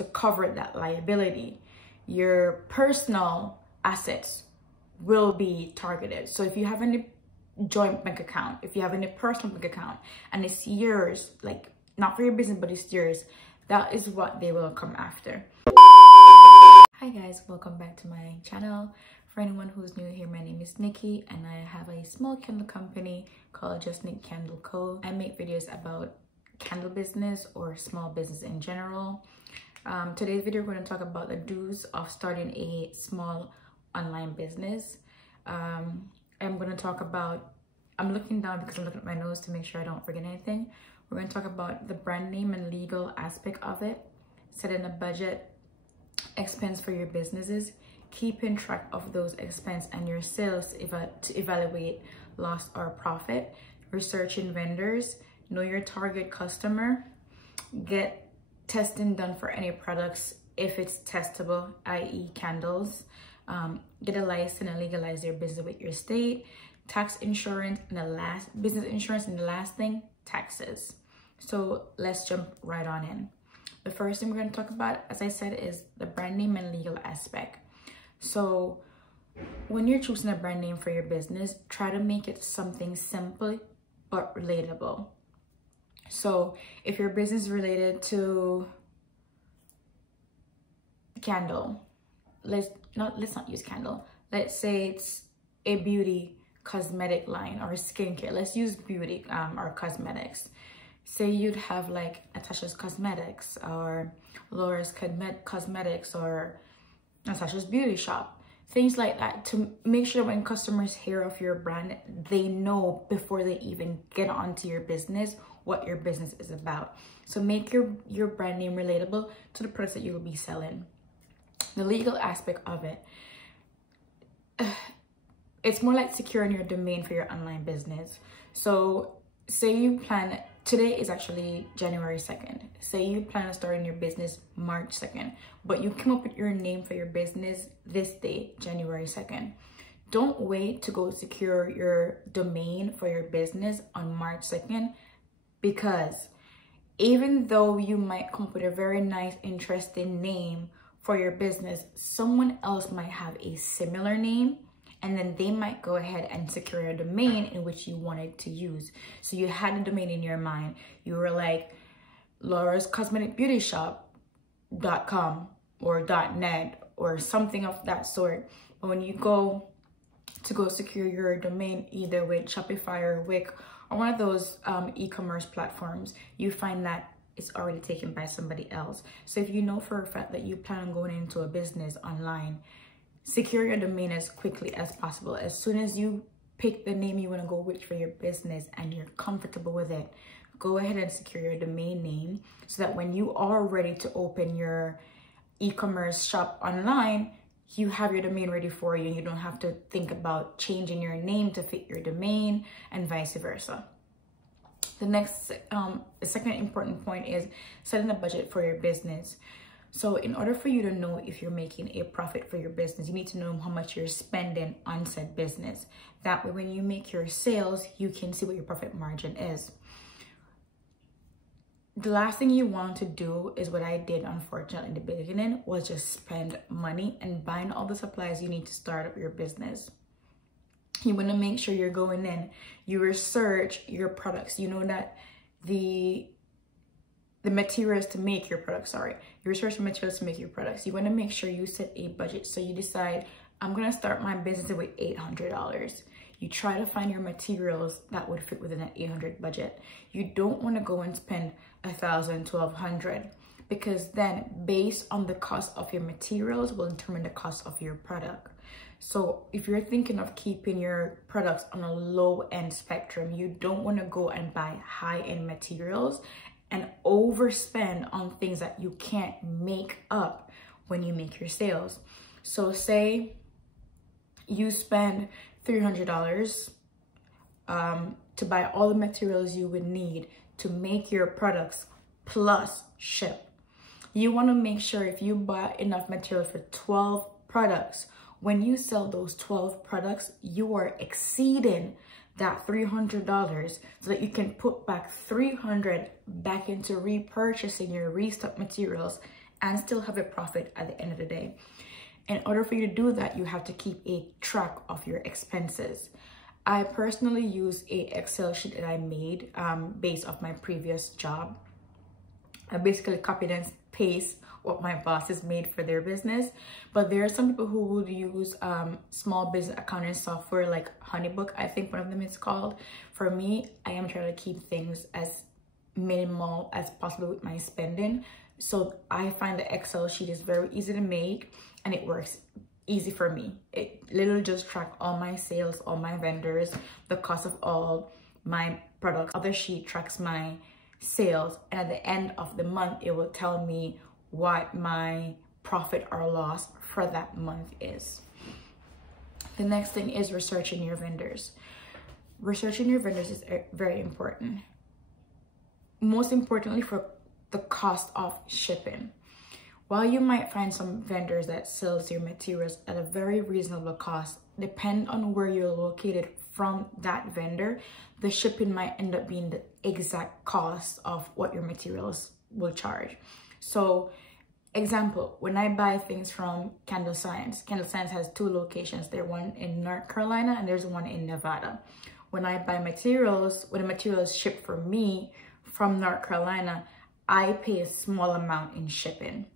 to cover that liability. Your personal assets will be targeted. So if you have any joint bank account, if you have any personal bank account and it's yours, like not for your business but it's yours, that is what they will come after. Hi guys, welcome back to my channel. For anyone who's new here, my name is Nikki and I have a small candle company called Just Nick Candle Co. I make videos about candle business or small business in general. Today's video we're going to talk about the do's of starting a small online business. I'm going to talk about, I'm looking down because I'm looking at my notes to make sure I don't forget anything. We're going to talk about the brand name and legal aspect of it, setting a budget, expense for your businesses, keeping track of those expense and your sales to evaluate loss or profit, researching vendors, know your target customer, get testing done for any products if it's testable, i.e. candles, get a license and legalize your business with your state, tax insurance, and the last business insurance, and the last thing, taxes. So let's jump right on in. The first thing we're going to talk about, as I said, is the brand name and legal aspect. So when you're choosing a brand name for your business, try to make it something simple but relatable. So if your business is related to candle, let's not use candle. Let's say it's a beauty cosmetic line or skincare. Let's use beauty or cosmetics. Say you'd have like Natasha's Cosmetics or Laura's Cosmetics or Natasha's Beauty Shop. Things like that, to make sure when customers hear of your brand, they know before they even get onto your business what your business is about. So make your brand name relatable to the products that you will be selling. The legal aspect of it, it's more like securing your domain for your online business. So say you plan, today is actually January 2nd. Say you plan on starting your business March 2nd, but you come up with your name for your business this day, January 2nd. Don't wait to go secure your domain for your business on March 2nd, because even though you might come up with a very nice, interesting name for your business, someone else might have a similar name, and then they might go ahead and secure a domain in which you wanted to use. So you had a domain in your mind. You were like Laura's Cosmetic Beauty Shop.com or .net or something of that sort. But when you go secure your domain, either with Shopify or Wix or one of those e-commerce platforms, you find that it's already taken by somebody else. So if you know for a fact that you plan on going into a business online, secure your domain as quickly as possible. As soon as you pick the name you want to go with for your business and you're comfortable with it, go ahead and secure your domain name so that when you are ready to open your e-commerce shop online, you have your domain ready for you and you don't have to think about changing your name to fit your domain and vice versa. The second important point is setting a budget for your business. So in order for you to know if you're making a profit for your business, you need to know how much you're spending on said business. That way, when you make your sales, you can see what your profit margin is. The last thing you want to do is what I did, unfortunately, in the beginning, was just spend money and buying all the supplies you need to start up your business. You want to make sure you're going in, you research your products. You know that the materials to make your products, you research the materials to make your products. You want to make sure you set a budget. So you decide, I'm going to start my business with $800. You try to find your materials that would fit within that $800 budget. You don't want to go and spend $1,000, $1,200, because then based on the cost of your materials will determine the cost of your product. So if you're thinking of keeping your products on a low end spectrum, you don't want to go and buy high end materials and overspend on things that you can't make up when you make your sales. So say you spend $300 to buy all the materials you would need to make your products plus ship. You want to make sure if you buy enough material for 12 products, when you sell those 12 products, you are exceeding that $300 so that you can put back $300 back into repurchasing your restock materials and still have a profit at the end of the day. In order for you to do that, you have to keep a track of your expenses. I personally use a Excel sheet that I made based off my previous job. I basically copied and paste what my bosses made for their business. But there are some people who would use small business accounting software like Honeybook, I think one of them is called. For me, I am trying to keep things as minimal as possible with my spending. So I find the Excel sheet is very easy to make and it works easy for me. It literally just tracks all my sales, all my vendors, the cost of all my products. Other sheet tracks my sales, and at the end of the month it will tell me what my profit or loss for that month is. The next thing is researching your vendors. Researching your vendors is very important. Most importantly, for the cost of shipping. While you might find some vendors that sells your materials at a very reasonable cost, depend on where you're located from that vendor, the shipping might end up being the exact cost of what your materials will charge. So, example, when I buy things from Candle Science has 2 locations. There's one in North Carolina and there's one in Nevada. When I buy materials, when the materials ship for me from North Carolina, I pay a small amount in shipping.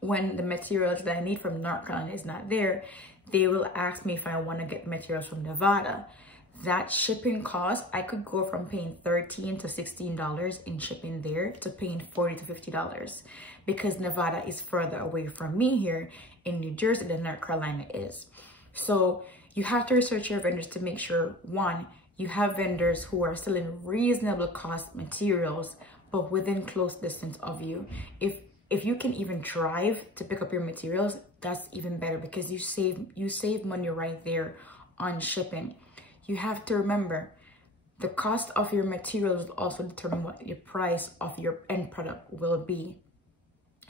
When the materials that I need from North Carolina is not there, they will ask me if I want to get materials from Nevada. That shipping cost, I could go from paying $13 to $16 in shipping there to paying $40 to $50 because Nevada is further away from me here in New Jersey than North Carolina is. So you have to research your vendors to make sure, one, you have vendors who are selling reasonable cost materials, but within close distance of you. If you can even drive to pick up your materials, that's even better because you save money right there on shipping. You have to remember the cost of your materials will also determine what your price of your end product will be.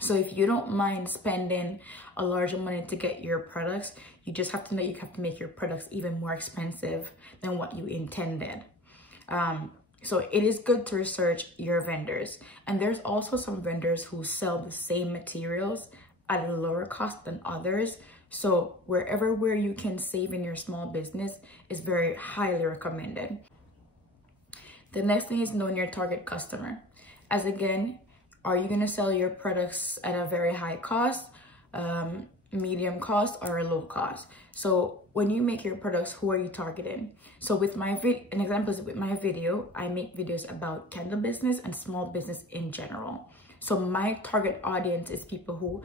So if you don't mind spending a larger money to get your products, you just have to know you have to make your products even more expensive than what you intended. So it is good to research your vendors. And there's also some vendors who sell the same materials at a lower cost than others. So where you can save in your small business is very highly recommended. The next thing is knowing your target customer. As again, are you gonna sell your products at a very high cost, medium cost, or a low cost? So when you make your products, who are you targeting? So with my an example is with my video, I make videos about candle business and small business in general. So my target audience is people who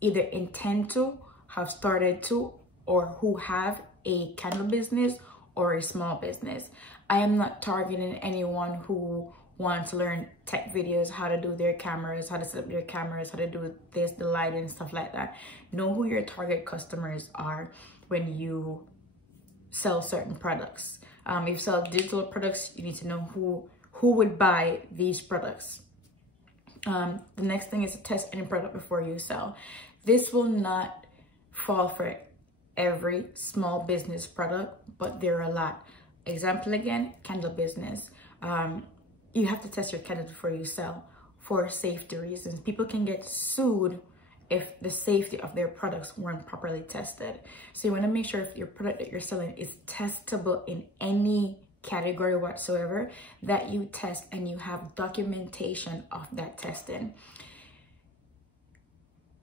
either intend to, have started to, or who have a candle business or a small business. I am not targeting anyone who wants to learn tech videos, how to do their cameras, how to set up their cameras, how to do this, the lighting, stuff like that. Know who your target customers are when you sell certain products. If you sell digital products, you need to know who would buy these products. The next thing is to test any product before you sell. This will not fall for every small business product, but there are a lot. Example again, candle business. You have to test your candles before you sell for safety reasons. People can get sued if the safety of their products weren't properly tested. So you want to make sure if your product that you're selling is testable in any category whatsoever, that you test and you have documentation of that testing.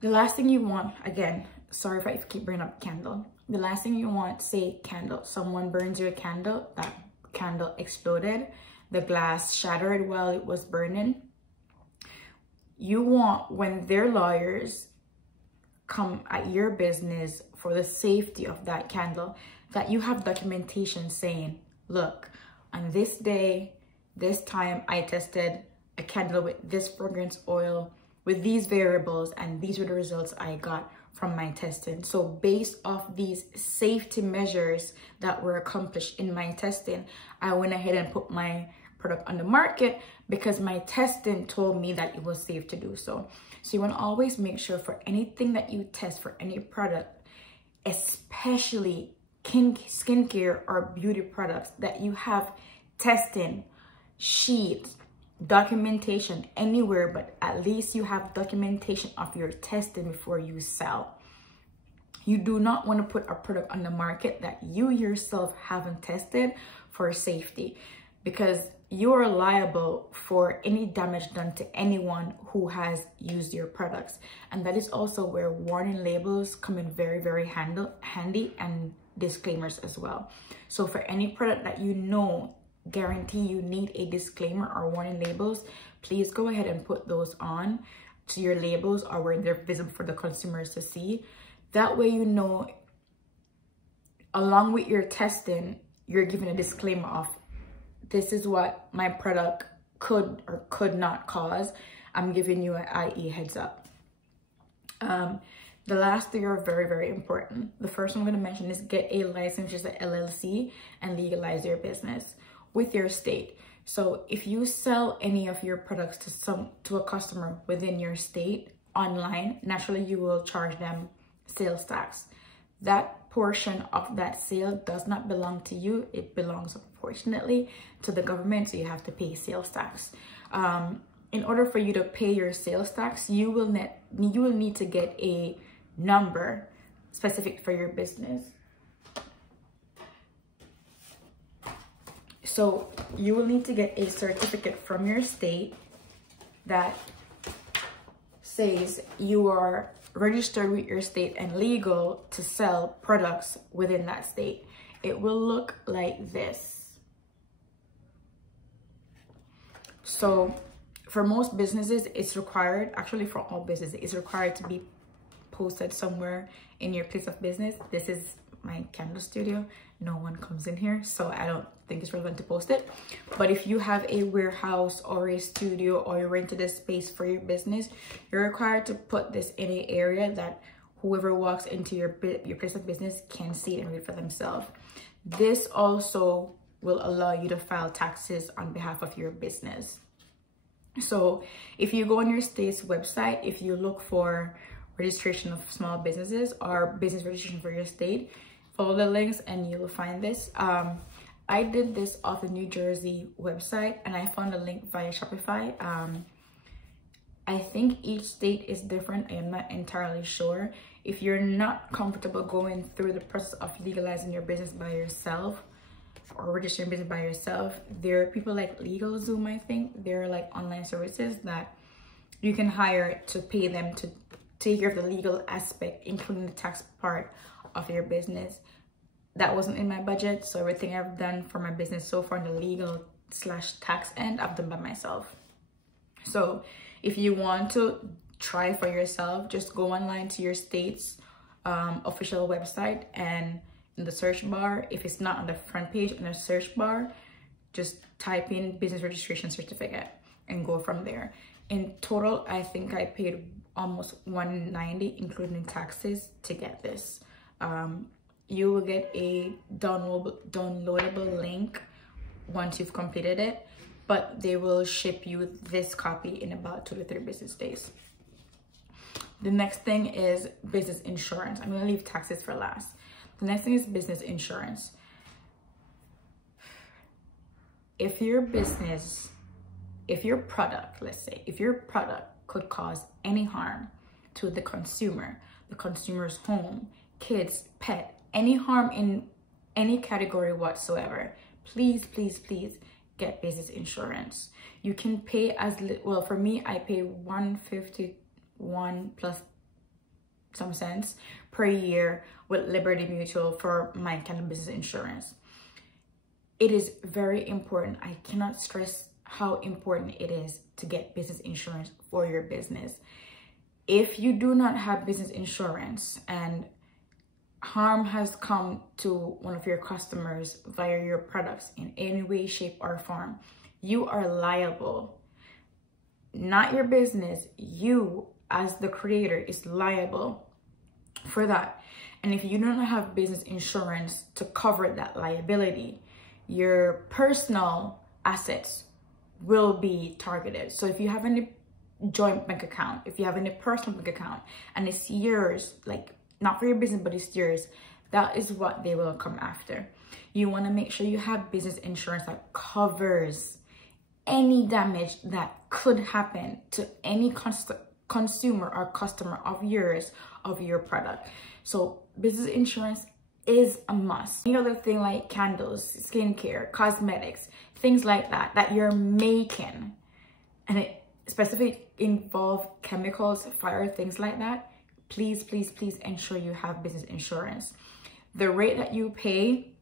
The last thing you want, again, sorry if I keep bringing up candle. The last thing you want, say candle. Someone burns your candle, that candle exploded, the glass shattered while it was burning. You want, when their lawyers come at your business for the safety of that candle, that you have documentation saying, look, on this day, this time, I tested a candle with this fragrance oil, with these variables, and these were the results I got from my testing. So based off these safety measures that were accomplished in my testing, I went ahead and put my product on the market because my testing told me that it was safe to do so. So you want to always make sure for anything that you test for any product, especially skincare or beauty products, that you have testing sheets, documentation anywhere, but at least you have documentation of your testing before you sell. You do not want to put a product on the market that you yourself haven't tested for safety, because you are liable for any damage done to anyone who has used your products. And that is also where warning labels come in very, very handy, and disclaimers as well. So for any product that you know, guarantee you need a disclaimer or warning labels, please go ahead and put those on to your labels or where they're visible for the consumers to see. That way, you know, along with your testing, you're given a disclaimer of, this is what my product could or could not cause. I'm giving you an IE heads up. The last three are very, very important. The first one I'm going to mention is get a license, which is an LLC, and legalize your business with your state. So if you sell any of your products to a customer within your state online, naturally you will charge them sales tax. That portion of that sale does not belong to you. It belongs unfortunately to the government, so you have to pay sales tax. In order for you to pay your sales tax, you will need to get a number specific for your business. So you will need to get a certificate from your state that says you are registered with your state and legal to sell products within that state. It will look like this. So for most businesses, it's required, actually for all businesses, it's required to be posted somewhere in your place of business. This is my candle studio. No one comes in here, so I don't think it's relevant to post it. But if you have a warehouse or a studio, or you rented a space for your business, you're required to put this in an area that whoever walks into your place of business can see it and read for themselves. This also will allow you to file taxes on behalf of your business. So if you go on your state's website, if you look for registration of small businesses or business registration for your state, follow the links and you will find this. I did this off the New Jersey website and I found a link via Shopify. I think each state is different. I am not entirely sure. If you're not comfortable going through the process of legalizing your business by yourself or registering business by yourself, there are people like LegalZoom, I think. They're like online services that you can hire to pay them to take care of the legal aspect, including the tax part of your business. That wasn't in my budget, so everything I've done for my business so far in the legal/tax end, I've done by myself. So if you want to try for yourself, just go online to your state's official website, and in the search bar, if it's not on the front page, in the search bar, just type in business registration certificate and go from there. In total, I think I paid almost $190, including taxes, to get this. You will get a downloadable link once you've completed it, but they will ship you this copy in about 2 to 3 business days. The next thing is business insurance. I'm gonna leave taxes for last. The next thing is business insurance. If your business, if your product, let's say, if your product could cause any harm to the consumer's home, kids, pet, any harm in any category whatsoever, please, please, please get business insurance. You can pay as well. For me, I pay $151 plus some cents per year with Liberty Mutual for my kind of business insurance. It is very important. I cannot stress how important it is to get business insurance for your business. If you do not have business insurance and harm has come to one of your customers via your products in any way, shape, or form, you are liable. Not your business, you as the creator is liable for that. And if you don't have business insurance to cover that liability, your personal assets will be targeted. So if you have any joint bank account, if you have any personal bank account and it's yours, like not for your business, but it's yours, that is what they will come after. You want to make sure you have business insurance that covers any damage that could happen to any consumer or customer of yours, of your product. So business insurance is a must. Any other thing like candles, skincare, cosmetics, things like that, that you're making, and it specifically involve chemicals, fire, things like that, please, please, please ensure you have business insurance. The rate that you pay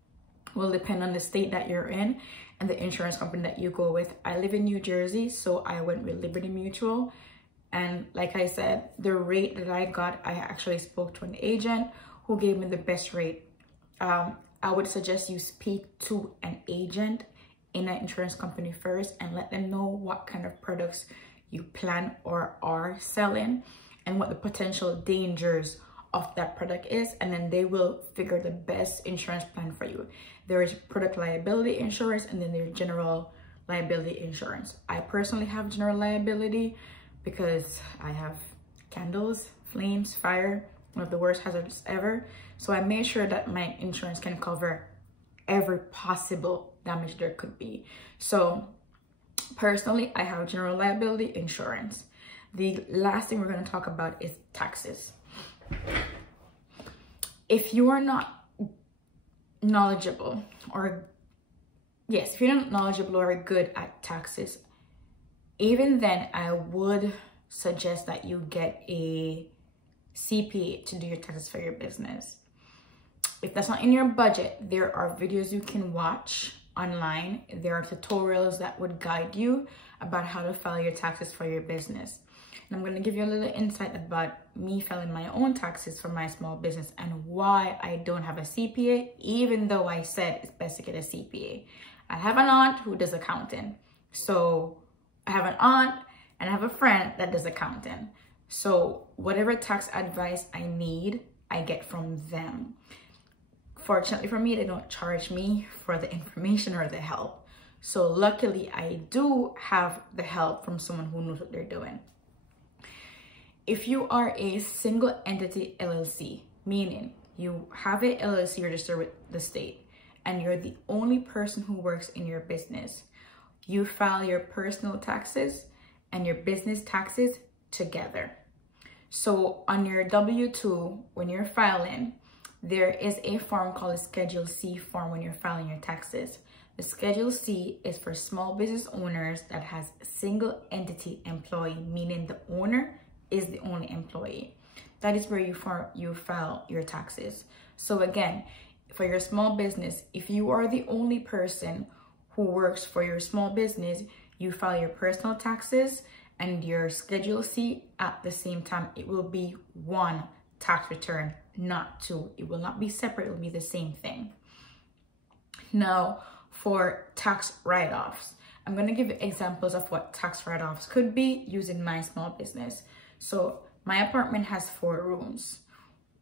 will depend on the state that you're in and the insurance company that you go with. I live in New Jersey, so I went with Liberty Mutual. And like I said, the rate that I got, I actually spoke to an agent who gave me the best rate. I would suggest you speak to an agent in an insurance company first and let them know what kind of products you plan or are selling and what the potential dangers of that product is, and then they will figure the best insurance plan for you. There is product liability insurance, and then there's general liability insurance. I personally have general liability because I have candles, flames, fire, one of the worst hazards ever. So I made sure that my insurance can cover every possible damage there could be. So personally, I have general liability insurance. The last thing we're going to talk about is taxes. If you are not knowledgeable or if you're not knowledgeable or good at taxes, even then I would suggest that you get a CPA to do your taxes for your business. If that's not in your budget, there are videos you can watch online. There are tutorials that would guide you about how to file your taxes for your business. And I'm going to give you a little insight about me filing my own taxes for my small business and why I don't have a CPA, even though I said it's best to get a CPA. I have an aunt who does accounting. So I have an aunt and I have a friend that does accounting. So whatever tax advice I need, I get from them. Fortunately for me, they don't charge me for the information or the help. So luckily, I do have the help from someone who knows what they're doing. If you are a single entity LLC, meaning you have a LLC registered with the state and you're the only person who works in your business, you file your personal taxes and your business taxes together. So on your W-2, when you're filing, there is a form called a Schedule C form when you're filing your taxes. The Schedule C is for small business owners that has a single entity employee, meaning the owner is the only employee. That is where you file your taxes. So again, for your small business, if you are the only person who works for your small business, you file your personal taxes and your Schedule C at the same time. It will be one tax return, not two. It will not be separate, it will be the same thing. Now, for tax write-offs, I'm going to give you examples of what tax write-offs could be using my small business. So my apartment has 4 rooms.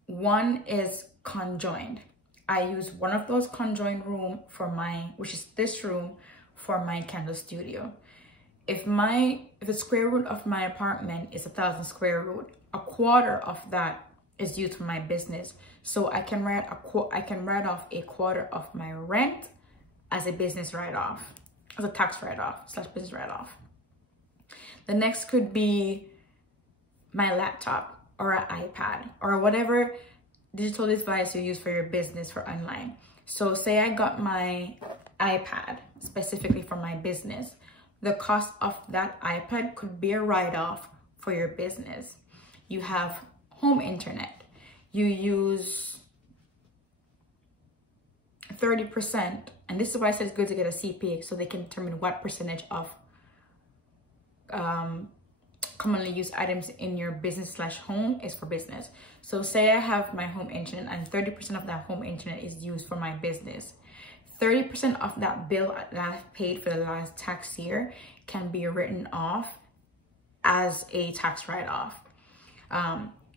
One is conjoined. I use one of those conjoined room for which is this room, for my candle studio. If the square root of my apartment is 1,000 square root, a quarter of that is used for my business. So I can write off a quarter of my rent as a business write-off, as a tax write-off / business write-off. The next could be my laptop or an iPad or whatever digital device you use for your business for online. So say I got my iPad specifically for my business. The cost of that iPad could be a write-off for your business. You have home internet. You use 30%, and this is why I said it's good to get a CPA so they can determine what percentage of commonly used items in your business / home is for business. So say I have my home internet and 30% of that home internet is used for my business. 30% of that bill that I've paid for the last tax year can be written off as a tax write-off.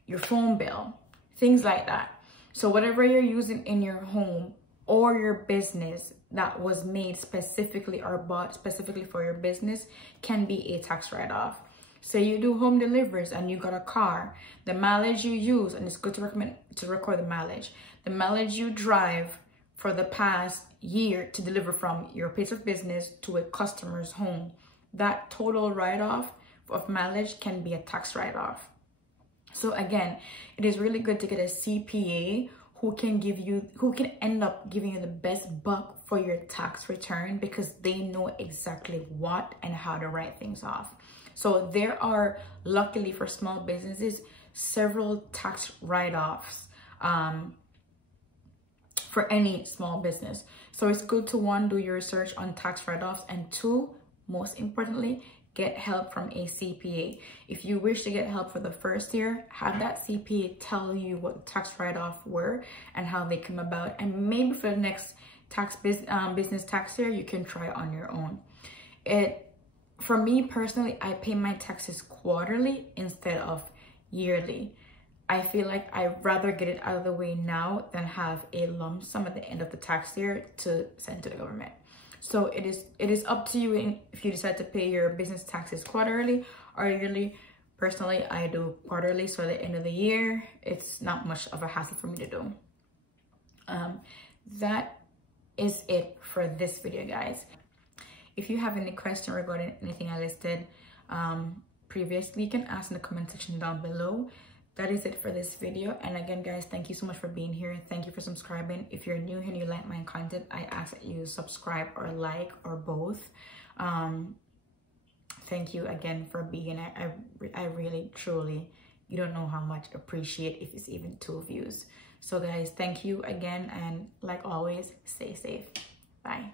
Your phone bill, things like that. So whatever you're using in your home or your business that was made specifically or bought specifically for your business can be a tax write-off. Say you do home deliveries and you got a car, the mileage you use, and it's good to record the mileage you drive for the past year to deliver from your place of business to a customer's home that total write-off of mileage can be a tax write-off. So again, it is really good to get a CPA who can end up giving you the best buck for your tax return, because they know exactly what and how to write things off. So there are, luckily for small businesses, several tax write-offs for any small business. So it's good to, one, do your research on tax write-offs, and two, most importantly, get help from a CPA. If you wish to get help for the first year, have that CPA tell you what tax write-off were and how they come about. And maybe for the next business tax year, you can try it on your own. For me personally, I pay my taxes quarterly instead of yearly. I feel like I'd rather get it out of the way now than have a lump sum at the end of the tax year to send to the government. So it is up to you if you decide to pay your business taxes quarterly or yearly. Personally, I do quarterly, so at the end of the year, it's not much of a hassle for me to do. That is it for this video, guys. If you have any question regarding anything I listed previously, you can ask in the comment section down below. That is it for this video. And again, guys, thank you so much for being here. Thank you for subscribing. If you're new here and you like my content, I ask that you subscribe or like or both. Thank you again for being. I really, truly, you don't know how much appreciate if it's even 2 views. So guys, thank you again, and like always, stay safe. Bye.